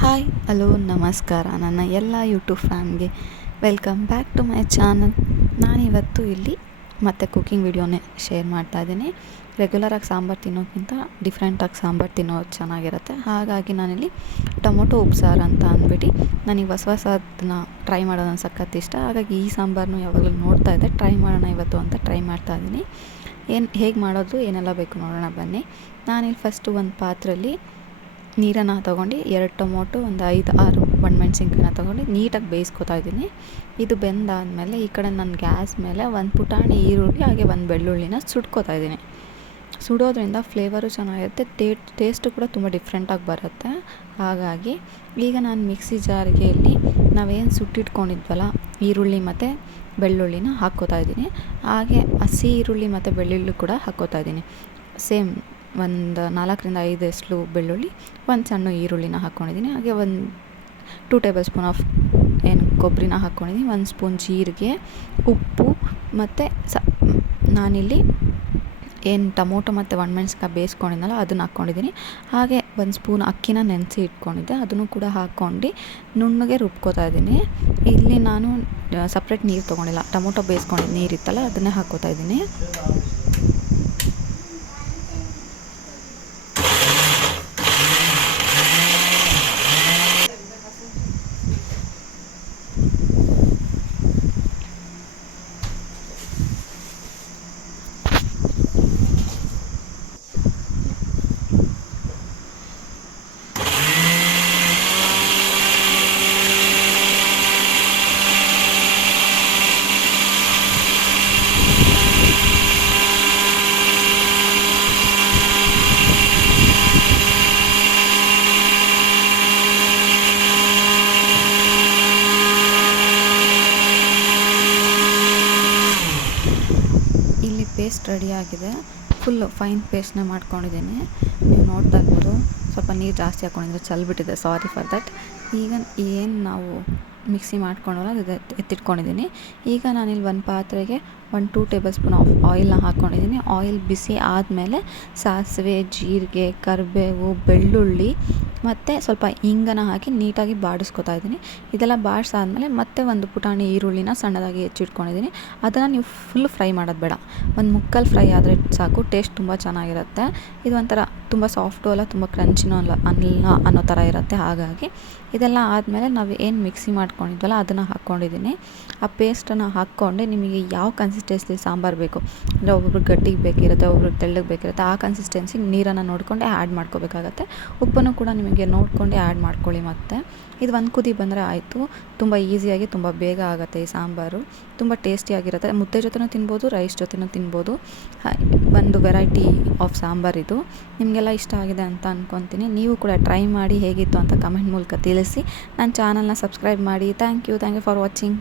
Hi hello ನಮಸ್ಕಾರ ನನ್ನ ಎಲ್ಲ ಯೂಟ್ಯೂಬ್ ಫ್ಯಾನ್ಗೆ welcome back to my channel. ನಾನಿವತ್ತು ಇಲ್ಲಿ ಮತ್ತೆ ಕುಕ್ಕಿಂಗ್ ವಿಡಿಯೋನೇ ಶೇರ್ ಮಾಡ್ತಾ ಇದ್ದೀನಿ. ರೆಗ್ಯುಲರಾಗಿ ಸಾಂಬಾರು ತಿನ್ನೋಕ್ಕಿಂತ ಡಿಫ್ರೆಂಟಾಗಿ ಸಾಂಬಾರು ತಿನ್ನೋದು ಚೆನ್ನಾಗಿರುತ್ತೆ. ಹಾಗಾಗಿ ನಾನಿಲ್ಲಿ ಟೊಮೊಟೊ ಉಪ್ಸಾರು ಅಂತ ಅಂದ್ಬಿಟ್ಟು ನನಗೆ ಹೊಸದನ್ನ ಟ್ರೈ ಮಾಡೋದು ಸಖತ್ ಇಷ್ಟ. ಹಾಗಾಗಿ ಈ ಸಾಂಬಾರನ್ನು ಯಾವಾಗಲೂ ನೋಡ್ತಾ ಇದ್ದೆ, ಟ್ರೈ ಮಾಡೋಣ ಇವತ್ತು ಅಂತ ಟ್ರೈ ಮಾಡ್ತಾ ಇದ್ದೀನಿ. ಹೇಗೆ ಮಾಡೋದು ಏನೆಲ್ಲ ಬೇಕು ನೋಡೋಣ ಬನ್ನಿ. ನಾನಿಲ್ಲಿ ಫಸ್ಟು ಒಂದು ಪಾತ್ರೆಯಲ್ಲಿ ನೀರನ್ನು ತೊಗೊಂಡು 2 ಟೊಮೊಟೊ, ಒಂದು 5-6 ಒಣಮೆಣ್ಸಿನ್ಕಾಯಿನ ತೊಗೊಂಡು ನೀಟಾಗಿ ಬೇಯಿಸ್ಕೊತಾ ಇದ್ದೀನಿ. ಇದು ಬೆಂದಾದಮೇಲೆ ಈ ಕಡೆ ನಾನು ಗ್ಯಾಸ್ ಮೇಲೆ ಒಂದು ಪುಟಾಣಿ ಈರುಳ್ಳಿ ಹಾಗೆ ಒಂದು ಬೆಳ್ಳುಳ್ಳಿನ ಸುಟ್ಕೋತಾ ಇದ್ದೀನಿ. ಸುಡೋದ್ರಿಂದ ಫ್ಲೇವರು ಚೆನ್ನಾಗಿರುತ್ತೆ, ಟೇಸ್ಟು ಕೂಡ ತುಂಬ ಡಿಫ್ರೆಂಟಾಗಿ ಬರುತ್ತೆ. ಹಾಗಾಗಿ ಈಗ ನಾನು ಮಿಕ್ಸಿ ಜಾರಿಗೆ ಇಲ್ಲಿ ನಾವೇನು ಸುಟ್ಟಿಟ್ಕೊಂಡಿದ್ವಲ್ಲ ಈರುಳ್ಳಿ ಮತ್ತು ಬೆಳ್ಳುಳ್ಳಿನ ಹಾಕ್ಕೋತಾ ಇದ್ದೀನಿ. ಹಾಗೆ ಹಸಿ ಈರುಳ್ಳಿ ಮತ್ತು ಬೆಳ್ಳುಳ್ಳಿ ಕೂಡ ಹಾಕ್ಕೋತಾ ಇದ್ದೀನಿ. ಸೇಮ್ ಒಂದು 4-5 ಎಸ್ಲು ಬೆಳ್ಳುಳ್ಳಿ, ಒಂದು ಸಣ್ಣ ಈರುಳ್ಳಿನ ಹಾಕ್ಕೊಂಡಿದ್ದೀನಿ. ಹಾಗೆ ಒಂದು 2 ಟೇಬಲ್ ಸ್ಪೂನ್ ಆಫ್ ಕೊಬ್ಬರಿನ ಹಾಕ್ಕೊಂಡಿದ್ದೀನಿ. 1 ಸ್ಪೂನ್ ಜೀರಿಗೆ, ಉಪ್ಪು ಮತ್ತು ನಾನಿಲ್ಲಿ ಟೊಮೊಟೊ ಮತ್ತು ಒಣಮೆಣ್ಸಿನ್ಕಾಯಿ ಬೇಯಿಸ್ಕೊಂಡಿದ್ನಲ್ಲ ಅದನ್ನು ಹಾಕ್ಕೊಂಡಿದ್ದೀನಿ. ಹಾಗೆ 1 ಸ್ಪೂನ್ ಅಕ್ಕಿನ ನೆನೆಸಿ ಇಟ್ಕೊಂಡಿದ್ದೆ, ಅದನ್ನು ಕೂಡ ಹಾಕ್ಕೊಂಡು ನುಣ್ಣಗೆ ರುಬ್ಕೋತಾ ಇದ್ದೀನಿ. ಇಲ್ಲಿ ನಾನು ಸಪ್ರೇಟ್ ನೀರು ತೊಗೊಂಡಿಲ್ಲ, ಟೊಮೊಟೊ ಬೇಯಿಸ್ಕೊಂಡಿದ್ದು ನೀರಿತ್ತಲ್ಲ ಅದನ್ನೇ ಹಾಕ್ಕೋತಾ ಇದ್ದೀನಿ. ಇಲ್ಲಿ ಪೇಸ್ಟ್ ರೆಡಿಯಾಗಿದೆ, ಫುಲ್ಲು ಫೈನ್ ಪೇಸ್ಟ್ನ ಮಾಡ್ಕೊಂಡಿದ್ದೀನಿ. ನೀವು ನೋಡ್ತಾ ಇರ್ಬೋದು, ಸ್ವಲ್ಪ ನೀರು ಜಾಸ್ತಿ ಹಾಕ್ಕೊಂಡಿದ್ರೆ ಚಲ್ಬಿಟ್ಟಿದೆ, ಸಾರಿ ಫಾರ್ ದಟ್. ಈಗ ಏನು ನಾವು ಮಿಕ್ಸಿ ಮಾಡ್ಕೊಂಡಲ್ಲ ಅದು ಎತ್ತಿಟ್ಕೊಂಡಿದ್ದೀನಿ. ಈಗ ನಾನಿಲ್ಲಿ ಒಂದು ಪಾತ್ರೆಗೆ 1-2 ಟೇಬಲ್ ಸ್ಪೂನ್ ಆಫ್ ಆಯಿಲ್ನ ಹಾಕ್ಕೊಂಡಿದ್ದೀನಿ. ಆಯಿಲ್ ಬಿಸಿ ಆದಮೇಲೆ ಸಾಸಿವೆ, ಜೀರಿಗೆ, ಕರಿಬೇವು, ಬೆಳ್ಳುಳ್ಳಿ ಮತ್ತು ಸ್ವಲ್ಪ ಇಂಗನ್ನು ಹಾಕಿ ನೀಟಾಗಿ ಬಾಡಿಸ್ಕೊತಾ ಇದ್ದೀನಿ. ಇದೆಲ್ಲ ಬಾಡಿಸಾದ್ಮೇಲೆ ಮತ್ತೆ ಒಂದು ಪುಟಾಣಿ ಈರುಳ್ಳಿನ ಸಣ್ಣದಾಗಿ ಹೆಚ್ಚಿಟ್ಕೊಂಡಿದ್ದೀನಿ. ಅದನ್ನು ನೀವು ಫುಲ್ ಫ್ರೈ ಮಾಡೋದು ಬೇಡ, ಒಂದು ಮುಕ್ಕಾಲು ಫ್ರೈ ಆದರೆ ಸಾಕು, ಟೇಸ್ಟ್ ತುಂಬ ಚೆನ್ನಾಗಿರುತ್ತೆ. ಇದು ಒಂಥರ ತುಂಬ ಸಾಫ್ಟು ಅಲ್ಲ, ತುಂಬ ಕ್ರಂಚಿನೂ ಅಲ್ಲ ಅನ್ನೋ ಥರ ಇರುತ್ತೆ. ಹಾಗಾಗಿ ಇದೆಲ್ಲ ಆದಮೇಲೆ ನಾವು ಏನು ಮಿಕ್ಸಿ ಮಾಡ್ಕೊಂಡಿದ್ವಲ್ಲ ಅದನ್ನು ಹಾಕ್ಕೊಂಡಿದ್ದೀನಿ. ಆ ಪೇಸ್ಟನ್ನು ಹಾಕ್ಕೊಂಡು ನಿಮಗೆ ಯಾವ ಕನ್ಸಿಸ್ಟೆನ್ಸಿ ಸಾಂಬಾರು ಬೇಕು ಅಂದರೆ ಒಬ್ಬೊಬ್ರಿಗೆ ಗಟ್ಟಿಗೆ ಬೇಕಿರುತ್ತೆ, ಒಬ್ರಿಗೆ ತೆಳ್ಳಗೆ ಬೇಕಿರುತ್ತೆ, ಆ ಕನ್ಸಿಸ್ಟೆನ್ಸಿಗೆ ನೀರನ್ನು ನೋಡಿಕೊಂಡೆ ಆ್ಯಡ್ ಮಾಡ್ಕೋಬೇಕಾಗತ್ತೆ. ಉಪ್ಪನ್ನು ಕೂಡ ನಿಮಗೆ ನೋಡಿಕೊಂಡೆ ಆ್ಯಡ್ ಮಾಡ್ಕೊಳ್ಳಿ. ಮತ್ತು ಇದು ಒಂದು ಕುದಿ ಬಂದರೆ ಆಯಿತು. ತುಂಬ ಈಸಿಯಾಗಿ ತುಂಬ ಬೇಗ ಆಗುತ್ತೆ ಈ ಸಾಂಬಾರು, ತುಂಬ ಟೇಸ್ಟಿಯಾಗಿರುತ್ತೆ. ಮುದ್ದೆ ಜೊತೆನೂ ತಿನ್ಬೋದು, ರೈಸ್ ಜೊತೆನೂ ತಿನ್ಬೋದು. ಒಂದು ವೆರೈಟಿ ಆಫ್ ಸಾಂಬಾರಿದು. ನಿಮಗೆಲ್ಲ ಇಷ್ಟ ಆಗಿದೆ ಅಂತ ಅಂದ್ಕೊತೀನಿ. ನೀವು ಕೂಡ ಟ್ರೈ ಮಾಡಿ ಹೇಗಿತ್ತು ಅಂತ ಕಮೆಂಟ್ ಮೂಲಕ ತಿಳಿಸಿ. ನನ್ನ ಚಾನಲ್ನ ಸಬ್ಸ್ಕ್ರೈಬ್ ಮಾಡಿ. Thank you for watching.